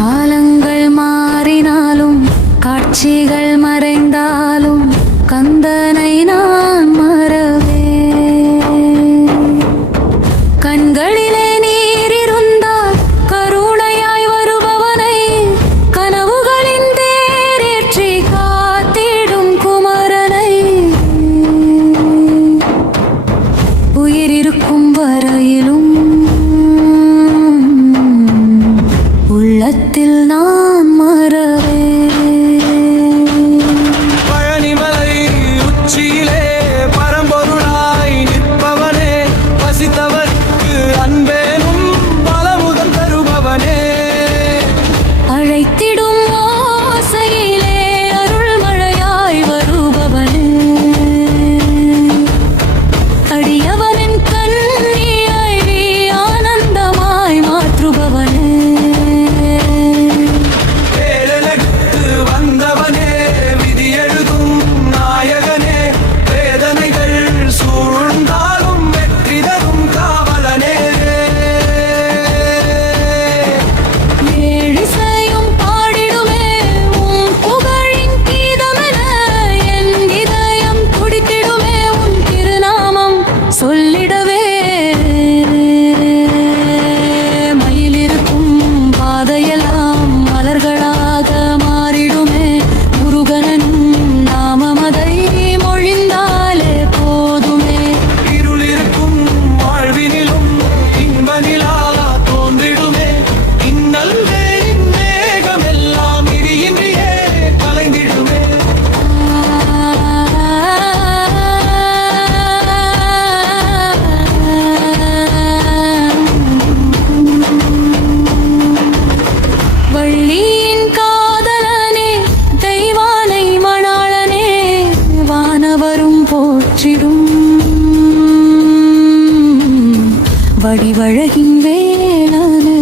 காலங்கள் மாறினாலும் காட்சிகள் மறைந்தாலும் கந்தனை நான் மறவே. கண்களிலே நீர் இருந்தால் கருணையாய் வருபவனை கனவுகளின் தேரேற்றி காத்திடும் குமரனை உயிரிருக்கும் வரையிலும் உள்ளத்தில் நான் மறவே. பழனிமலை உச்சியிலே பரம்பொருளாய் நிற்பவனே, பசித்தவர்க்கு அன்பேனும் பலமுதல் தருபவனே. அழைத்திடும் ஓசையிலே அருள்மழையாய் வருபவனே, அடியவனின் கண்ணியை ஆனந்தமாய் மாற்றுபவனே. சொல்லிடவே மயிலிருக்கும் பாதையெல்லாம் மலர்களாக மாறிடுமே. முருகனும் நாமமதை மொழிந்தாலே போதுமே. இருளிருக்கும் வாழ்வினிலும் இன்பநிலா தோன்றிடுமே. இன்னல் மேகமெல்லாம் இடியின்றியே கலைந்திடுமே. வள்ளியின் காதலனே, தெய்வானை மணாளனே, வானவரும் போற்றிடும் வடிவழகின் வேலனே.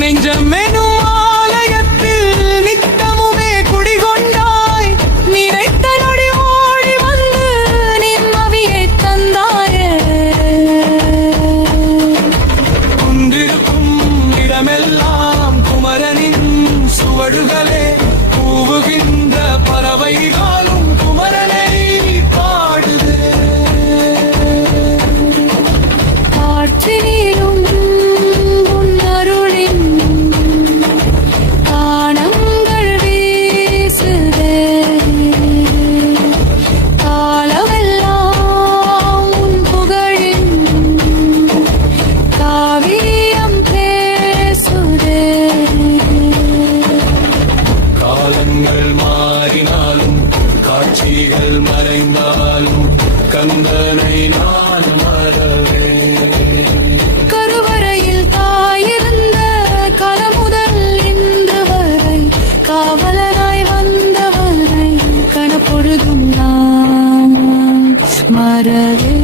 நெஞ்சமெனும் ஆலயத்தில் நித்தமுமே குடிகொண்டாய், நினைத்த நொடி ஓடி வந்து நிம்மதியை தந்தாயே. கொண்டிருக்கும் இடமெல்லாம் குமரனின் சுவடுகளே, கூவுகின்ற பறவைகளும் குமரனை பாடுதே. காற்றினிலும் உன் அருளின் கானங்கள் வீசுதே. காலமெல்லாம் உன் புகழின் காவியம் பேசுதே. காலங்கள் மாறினாலும் காட்சிகள் மறைந்தாலும் கந்தனை நான் மறவே. கருவறையில் தாயிருந்த கலமுதல் இன்று வரை காவலராய் வந்தவனை கணப்பொழுதும் நான் மறவே.